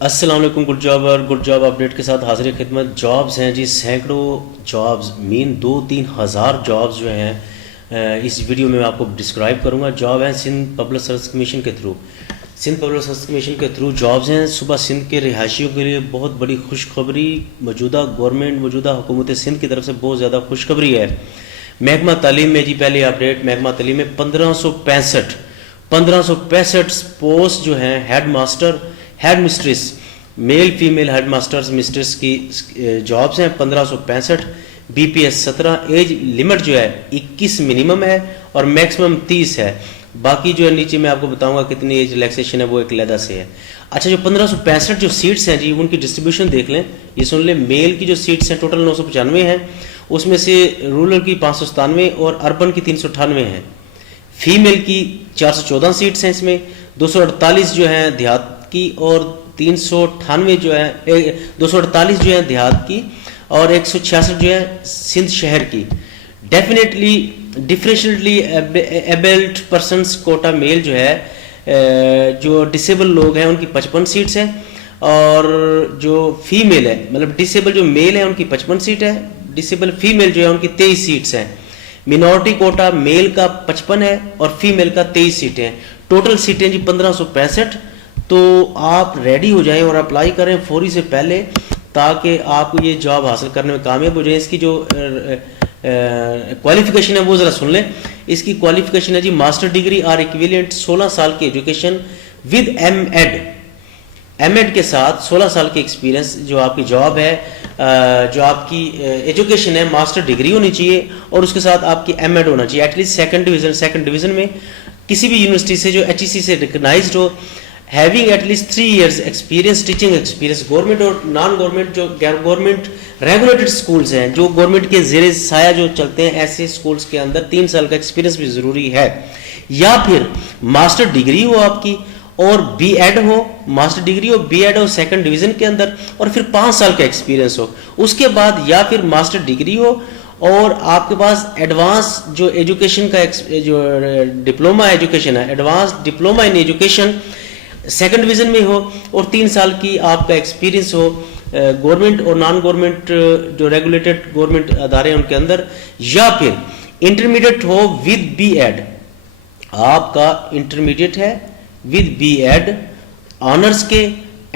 अस्सलाम वालेकुम। Good job और गुड जॉब अपडेट के साथ हाजिर खिदमत। जॉब्स हैं जी, सैकड़ों जॉब्स, मीन 2-3 हज़ार जॉब्स जो हैं इस वीडियो में मैं आपको डिस्क्राइब करूंगा। जॉब है सिंध पब्लिक सर्विस कमीशन के through. Sindh public service commission के थ्रू जॉब्स हैं। सुबह सिंध के रिहायशियों के लिए बहुत बड़ी खुशखबरी मौजूदा गवर्नमेंट, मौजूदा हुकूमत सिंध की तरफ से बहुत ज़्यादा खुशखबरी है। महकमा तालीम में जी पहले अपडेट, महकमा तालीम में 1565 पोस्ट जो हैं head master, head mistress, male female head masters mistress की जॉब्स हैं 1565। बीपीएस 17, एज लिमिट जो है 21 मिनिमम है और मैक्सिमम 30 है। बाकी जो है नीचे मैं आपको बताऊंगा कितनी एज रिलैक्सेशन है, वो एक लहदा से है। अच्छा, जो 1565 जो सीट्स हैं जी, उनकी डिस्ट्रीब्यूशन देख लें, ये सुन लें। मेल की जो सीट्स हैं टोटल 995 हैं, उसमें से रूरल की 597 और अर्बन की 398 हैं। फीमेल की 414 सीट्स हैं, इसमें 248 जो हैं देहात की और 398 जो है 248 जो है देहात की और 166 जो है सिंध शहर की। Definitely differentially abled persons quota male जो है जो डिसेबल लोग हैं उनकी 55 सीट्स हैं और जो फीमेल है मतलब डिसेबल जो मेल है उनकी 55 सीट है, डिसेबल फीमेल जो है उनकी 23 सीट्स हैं। मिनॉरिटी कोटा मेल का 55 है और फीमेल का 23 सीटें हैं। टोटल सीटें जी 1565। तो आप रेडी हो जाएं और अप्लाई करें फौरी से पहले, ताकि आप ये जॉब हासिल करने में कामयाब हो जाएं। इसकी जो क्वालिफिकेशन है वो ज़रा सुन लें। इसकी क्वालिफिकेशन है जी मास्टर डिग्री आर इक्विवेलेंट 16 साल की एजुकेशन विद एमएड के साथ 16 साल की एक्सपीरियंस। जो आपकी जॉब है, जो आपकी एजुकेशन है, मास्टर डिग्री होनी चाहिए और उसके साथ आपकी एमएड होना चाहिए एटलीस्ट सेकंड डिवीजन में किसी भी यूनिवर्सिटी से जो एचईसी से रिकग्नाइज्ड हो। Having at least 3 years experience, teaching experience. Government और नॉन गवर्नमेंट जो गवर्नमेंट रेगुलेटेड स्कूल्स हैं, जो गवर्नमेंट के ज़ेरे साया जो चलते हैं, ऐसे स्कूल्स के अंदर 3 साल का एक्सपीरियंस भी ज़रूरी है। या फिर मास्टर डिग्री हो आपकी और बीएड हो, मास्टर डिग्री हो, बीएड हो सेकंड डिवीज़न के अंदर और फिर 5 साल का एक्सपीरियंस हो उसके बाद, या फिर मास्टर डिग्री हो और आपके पास एडवांस जो एजुकेशन का जो डिप्लोमा एजुकेशन है, advance diploma in education second division में हो और 3 साल की आपका एक्सपीरियंस हो गवर्नमेंट और नॉन गवर्नमेंट जो रेगुलेटेड गवर्नमेंट अदारे हैं उनके अंदर। या फिर इंटरमीडिएट हो विद बीएड, आपका इंटरमीडिएट है विद बीएड ऑनर्स के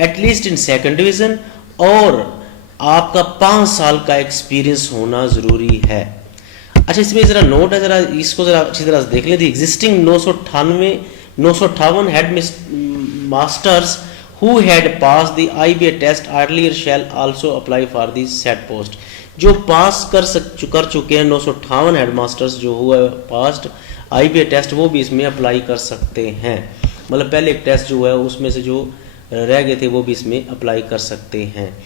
एटलीस्ट इन सेकंड डिवीजन और आपका 5 साल का एक्सपीरियंस होना जरूरी है। अच्छा, इसमें जरा नोट है, जरा इसको जरा अच्छी तरह से देख लें। Existing 958 head masters who had passed the IBA test earlier shall also apply for the said post। जो पास कर चुके हैं 958 हेड मास्टर्स जो हुआ पास्ट IBA टेस्ट, वो भी इसमें अप्लाई कर सकते हैं। मतलब पहले एक टेस्ट जो है उसमें से जो रह गए थे वो भी इसमें अप्लाई कर सकते हैं।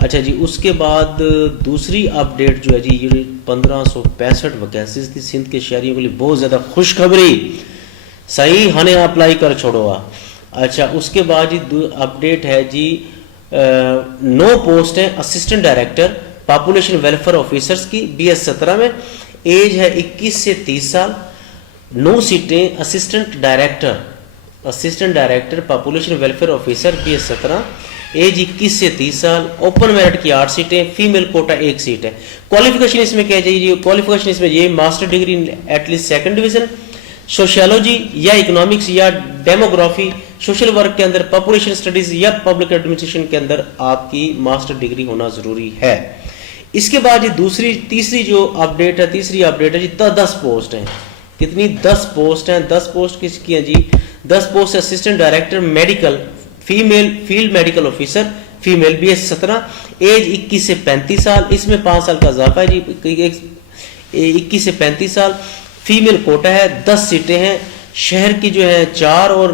अच्छा जी, उसके बाद दूसरी अपडेट जो है जी, ये 1565 वैकेंसीज थी सिंध के शहरियों के लिए। बहुत ज़्यादा खुशखबरी, सही हने अप्लाई कर छोड़ो। अच्छा, उसके बाद जी अपडेट है जी 9 पोस्ट है assistant director population welfare officers की BS 17 में। एज है 21 से 30 साल। 9 सीटें assistant director population welfare officer BS 17, age 21 से 30 साल। ओपन मेरिट की 8 सीटें, फीमेल कोटा 1 सीट है। क्वालिफिकेशन इसमें क्या चाहिए? क्वालिफिकेशन इसमें ये master degree at least second division, sociology या इकोनॉमिक्स या डेमोग्राफी, सोशल वर्क के अंदर पॉपुलेशन स्टडीज या पब्लिक एडमिनिस्ट्रेशन के अंदर आपकी मास्टर डिग्री होना जरूरी है। इसके बाद ये तीसरी अपडेट है जी 10 पोस्ट हैं। कितनी? 10 पोस्ट हैं। 10 पोस्ट किसकी हैं जी? 10 post assistant director medical female field medical officer female BS 17, age 21 से 35 साल। इसमें 5 साल का इजाफा है जी, 21 से 35 साल। फीमेल कोटा है, 10 सीटें हैं। शहर की जो है 4 और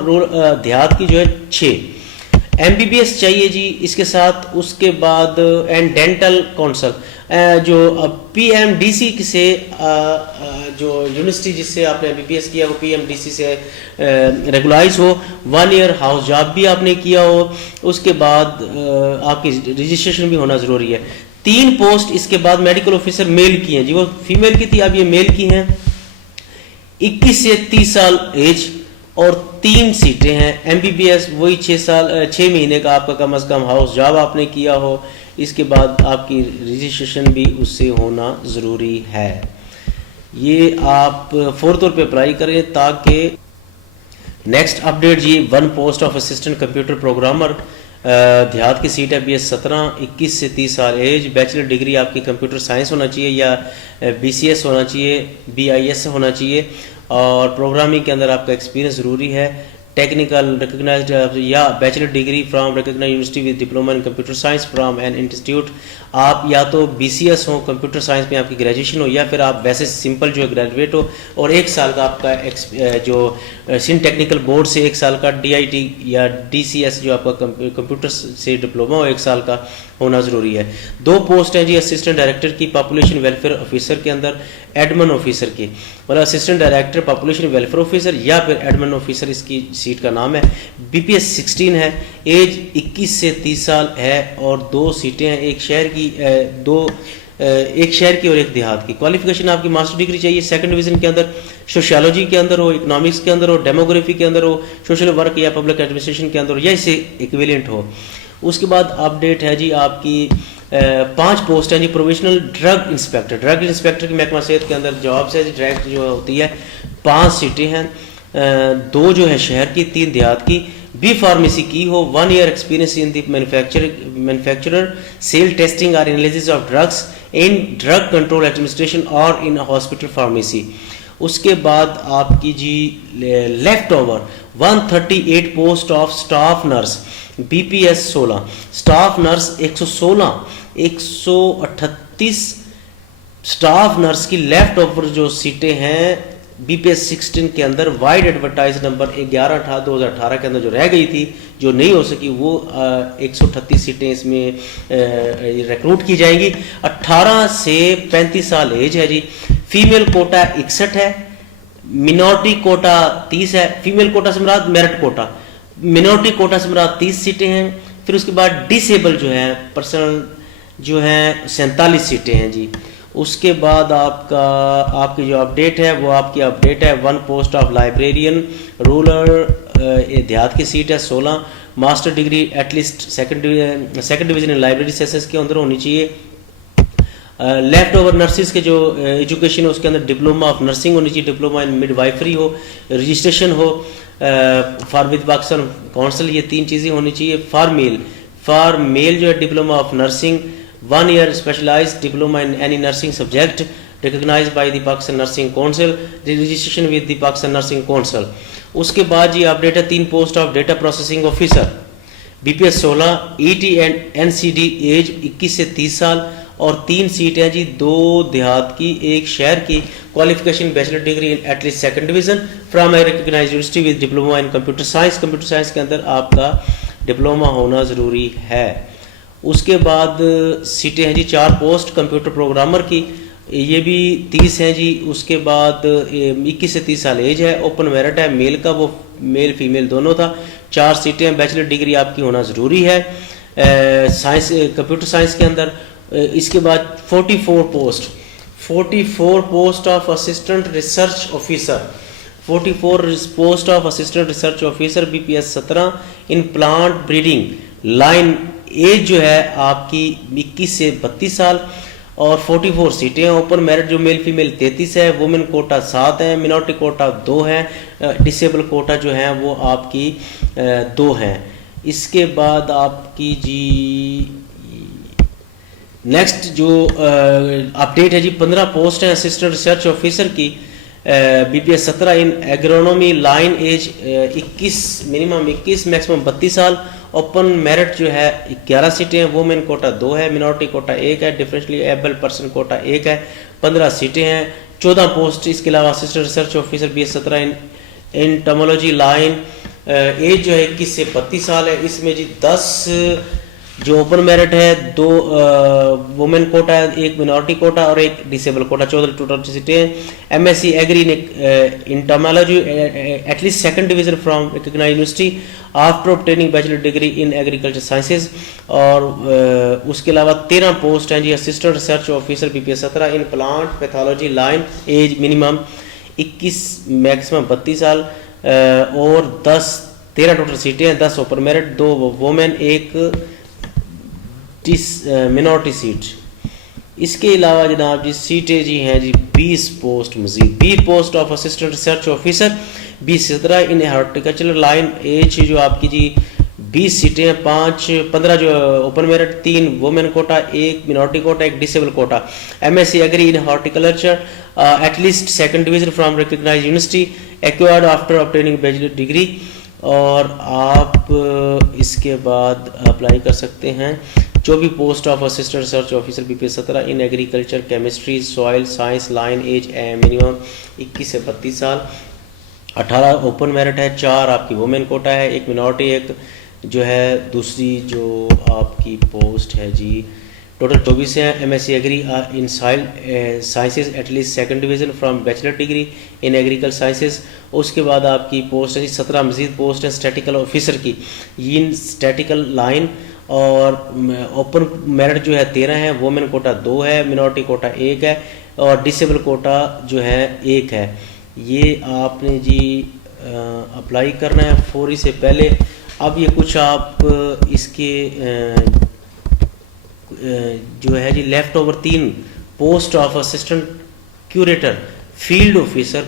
देहात की जो है 6। MBBS चाहिए जी इसके साथ। उसके बाद एंड डेंटल काउंसिल जो PMDC से जो यूनिवर्सिटी जिससे आपने MBBS किया वो PMDC से रेगुलाइज हो। 1 ईयर हाउस जॉब भी आपने किया हो। उसके बाद आपकी रजिस्ट्रेशन भी होना ज़रूरी है। 3 पोस्ट इसके बाद मेडिकल ऑफिसर मेल की हैं जी, वो फीमेल की थी, अब ये मेल की हैं। 21 से 30 साल एज और 3 सीटें हैं। MBBS वही 6 महीने का आपका कम से कम हाउस जॉब आपने किया हो, इसके बाद आपकी रजिस्ट्रेशन भी उससे होना ज़रूरी है। ये आप फ़ौरी तौर पे अप्लाई करें ताकि नेक्स्ट अपडेट जी 1 post of assistant computer programmer देहात की सीट है। BS 17, 21 से 30 साल एज, बैचलर डिग्री आपकी कंप्यूटर साइंस होना चाहिए या BCS होना चाहिए, BIS होना चाहिए, और प्रोग्रामिंग के अंदर आपका एक्सपीरियंस ज़रूरी है। टेक्निकल रिकग्नाइज्ड या bachelor degree from recognised university with diploma in computer science from an institute. आप या तो BCS हो, कंप्यूटर साइंस में आपकी ग्रेजुएशन हो, या फिर आप वैसे सिंपल जो ग्रेजुएट हो, और 1 साल का आपका जो सिंध टेक्निकल बोर्ड से 1 साल का DIT या DCS जो आपका कंप्यूटर से डिप्लोमा हो 1 साल का होना ज़रूरी है। 2 पोस्ट हैं जी असिस्टेंट डायरेक्टर की पॉपुलेशन वेलफेयर ऑफिसर के अंदर, एडमिन ऑफिसर की, मतलब assistant director population welfare officer या फिर एडमिन ऑफिसर इसकी सीट का नाम है। BPS 16 है, एज 21 से 30 साल है, और 2 सीटें हैं, एक शहर की और एक देहात की। क्वालिफिकेशन आपकी मास्टर डिग्री चाहिए, 2nd डिवीज़न के अंदर, सोशियोलॉजी के अंदर हो, इकोनॉमिक्स के अंदर हो, डेमोग्राफी के अंदर हो, सोशल वर्क या पब्लिक एडमिनिस्ट्रेशन के अंदर हो, या इससे इक्विवेलेंट हो। उसके बाद अपडेट है जी आपकी 5 पोस्ट हैं जी provisional drug inspector. Drug inspector की महकमा सेहत के अंदर जॉब्स है जी, डायरेक्ट जो होती है। 5 सीटें हैं, 2 जो है शहर की, 3 देहात की। B फार्मेसी की हो, 1 year experience in the manufacturer sale testing और analysis of drugs in drug control administration और इन हॉस्पिटल फार्मेसी। उसके बाद आपकी जी left over 138 post of staff nurse BPS 16, staff nurse 138 staff nurse की लेफ्ट ओवर जो सीटें हैं BPS 16 के अंदर वाइड एडवर्टाइज नंबर 11/2018 के अंदर जो रह गई थी, जो नहीं हो सकी, वो 138 सीटें इसमें रिक्रूट की जाएंगी। 18 से 35 साल एज है जी। फीमेल कोटा 61 है, मिनॉरिटी कोटा 30 है। फीमेल कोटा से मुराद मेरिट कोटा, मिनॉरिटी कोटा से मुराद 30 सीटें हैं। फिर उसके बाद डिसेबल जो है पर्सनल जो है 47 सीटें हैं जी। उसके बाद आपकी जो अपडेट है वो आपकी अपडेट है 1 पोस्ट ऑफ लाइब्रेरियन रूरल देहात की सीट है 16। Master degree at least 2nd division in library sessions के अंदर होनी चाहिए। लेफ्ट ओवर नर्सिस के जो एजुकेशन है उसके अंदर डिप्लोमा ऑफ नर्सिंग होनी चाहिए, डिप्लोमा इन मिडवाइफरी हो, रजिस्ट्रेशन हो फॉर विद पाकिस्तान काउंसिल, ये 3 चीज़ें होनी चाहिए। फॉर मेल जो है diploma of nursing, 1 year specialised diploma in any nursing subject recognised by the Pakistan nursing council, registration with the Pakistan nursing council. उसके बाद ये अपडेट है 3 post of data processing officer BPS 16, ET and NCD age 21 से 30 साल, और 3 सीटें हैं जी, 2 देहात की, 1 शहर की। Qualification bachelor degree in at least 2nd division from a recognised university with diploma in computer science. Computer science के अंदर आपका डिप्लोमा होना ज़रूरी है। उसके बाद सीटें हैं जी 4 पोस्ट कंप्यूटर प्रोग्रामर की, ये भी 30 हैं जी। उसके बाद 21 से 30 साल एज है, ओपन मेरिट है, मेल का वो मेल फीमेल दोनों था। 4 सीटें हैं, बैचलर डिग्री आपकी होना ज़रूरी है साइंस कंप्यूटर साइंस के अंदर। इसके बाद 44 post of assistant research officer, 44 post of assistant research officer BPS 17 in plant breeding line. Age जो है आपकी 21 से 32 साल, और 44 सीटें हैं। ओपन मेरिट जो मेल फीमेल 33 है, वुमेन कोटा 7 है, मिनॉरिटी कोटा 2 है, डिसेबल कोटा जो है वो आपकी 2 हैं। इसके बाद आपकी जी नेक्स्ट जो अपडेट है जी 15 पोस्ट है असिस्टेंट रिसर्च ऑफिसर की BPS 17 in agronomy line, age 21 minimum 21 maximum 32 साल। ओपन मेरिट जो है 11 सीटें हैं, वुमेन कोटा 2 है, मिनॉरिटी कोटा 1 है, डिफरेंटली एबल पर्सन कोटा 1 है। 15 सीटें हैं, 14 पोस्ट। इसके अलावा असिस्टेंट रिसर्च ऑफिसर BS 17 इन एंटोमोलॉजी लाइन, एज जो है 21 से 32 साल है। इसमें जी 10 जो ओपन मेरिट है, 2 वुमेन कोटा है, 1 मिनॉरिटी कोटा और 1 डिसेबल कोटा, 14 टोटल सीटें हैं। MSc agri in entomology at least 2nd division from recognised university after obtaining bachelor degree in agriculture sciences. और उसके अलावा 13 पोस्ट हैं जी assistant research officer BPS 17 in plant pathology line, age minimum 21 maximum 32 साल। और 13 total सीटें हैं, 10 ओपन मेरिट, 2 वोमेन, एक मिनॉरिटी सीट। इसके अलावा जनाब जी सीटें जी हैं जी 20 पोस्ट मजीद, 20 post of assistant research officer, 20 17 in horticulture line age जो आपकी जी 20 सीटें हैं, 15 जो open merit, 3 women quota, 1 minority quota, 1 disable quota. MSc agri in horticulture at least second division from recognised university acquired after obtaining bachelor degree. और आप इसके बाद अप्लाई कर सकते हैं जो भी post of assistant research officer BPS 17 in agriculture chemistry soil science line age minimum 21 से 32 साल, 18 ओपन मेरिट है, 4 आपकी वुमेन कोटा है, 1 मिनॉरिटी, 1 जो है दूसरी जो आपकी पोस्ट है जी टोटल 24 है। MSc agri in soil sciences at least second division from bachelor degree in agriculture sciences. उसके बाद आपकी पोस्ट है जी 17 मजीद पोस्ट है स्टैटिकल ऑफिसर की इन स्टैटिकल लाइन, और ओपन मेरिट जो है 13 है, वुमेन कोटा 2 है, मिनॉरिटी कोटा 1 है, और डिसेबल कोटा जो है 1 है। ये आपने जी अप्लाई करना है फौरी से पहले। अब ये कुछ आप इसके जो है जी left over 3 post of assistant curator, field officer,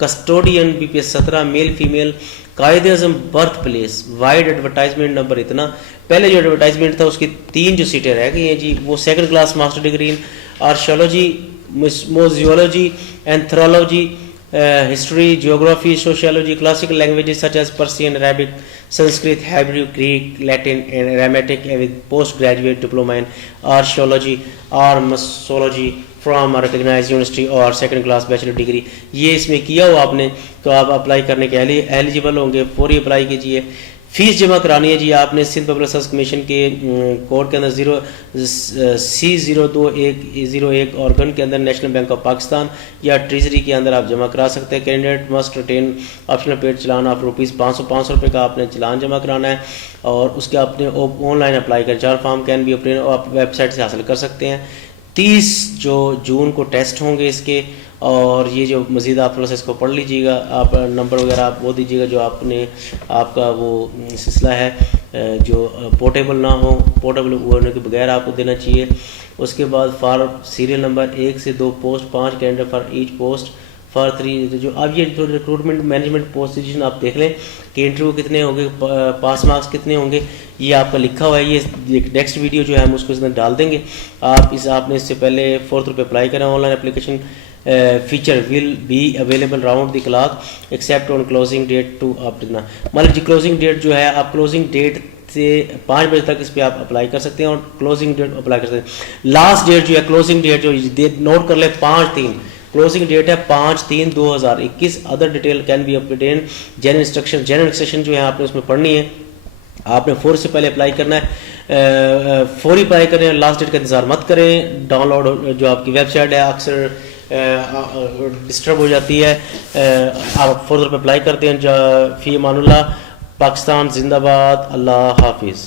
custodian BPS 17 male female, Quaid e Azam birth place, vide advertisement number इतना। पहले जो एडवर्टाइजमेंट था उसकी 3 जो सीटें रह गई हैं जी वो second class master degree in archaeology, museology, anthropology, history, geography, sociology, classical languages such as Persian, Arabic, Sanskrit, Hebrew, Greek, Latin and Aramaic with post graduate diploma in archaeology और मसोलॉजी फ्रॉम रिकग्नाइज्ड यूनिवर्सिटी और second class bachelor degree. ये इसमें किया हो आपने तो आप apply करने के एलिजिबल होंगे। फौरी अप्लाई कीजिए। फीस जमा करानी है जी आपने सिंध पब्लिक सर्विस कमीशन के कोड के अंदर C02101 और गन के अंदर नेशनल बैंक ऑफ पाकिस्तान या ट्रेजरी के अंदर आप जमा करा सकते हैं। Candidate must retain optional paid challan of ₹500 रुपये का आपने चलान जमा कराना है और उसके आपने ऑनलाइन अप्लाई कर 4 फॉर्म कैन बी ऑब्टेन आप वेबसाइट से हासिल कर सकते हैं। 30 जो जून को टेस्ट होंगे इसके, और ये जो मज़ीद आप प्रोसेस को पढ़ लीजिएगा, आप नंबर वगैरह आप वो दीजिएगा जो आपने आपका वो सिलसिला है जो पोर्टेबल ना हो, पोर्टेबल होने के बगैर आपको देना चाहिए। उसके बाद फॉर सीरियल नंबर 1 से 2 post, 5 candidate for each post for 3 जो अब ये जो रिक्रूटमेंट मैनेजमेंट पोजीशन आप देख लें कि इंटरव्यू कितने होंगे, पास मार्क्स कितने होंगे, ये आपका लिखा हुआ है। ये नेक्स्ट वीडियो जो है हम उसको इसमें डाल देंगे। आपने इससे पहले 4th पे अप्लाई करें। Online application feature will be available round the clock except on closing date to आप देना, मतलब जी क्लोजिंग डेट जो है आप क्लोजिंग डेट से 5 बजे तक इस पर आप अप्लाई कर सकते हैं और क्लोजिंग डेट अप्लाई कर सकते हैं। लास्ट डेट जो है क्लोजिंग डेट जो नोट कर ले 5/3 क्लोजिंग डेट है 5/3/2021। Other detail can be updated general instruction जो है आपने उसमें पढ़नी है। आपने 4 से पहले अप्लाई करना है। फौरी अप्लाई करें, लास्ट डेट का इंतजार मत करें। डाउनलोड जो आपकी वेबसाइट है अक्सर डिस्टर्ब हो जाती है। आप 4 पे अप्लाई करते हैं। फ़ी अमानुल्लाह, पाकिस्तान जिंदाबाद, अल्लाह हाफिज़।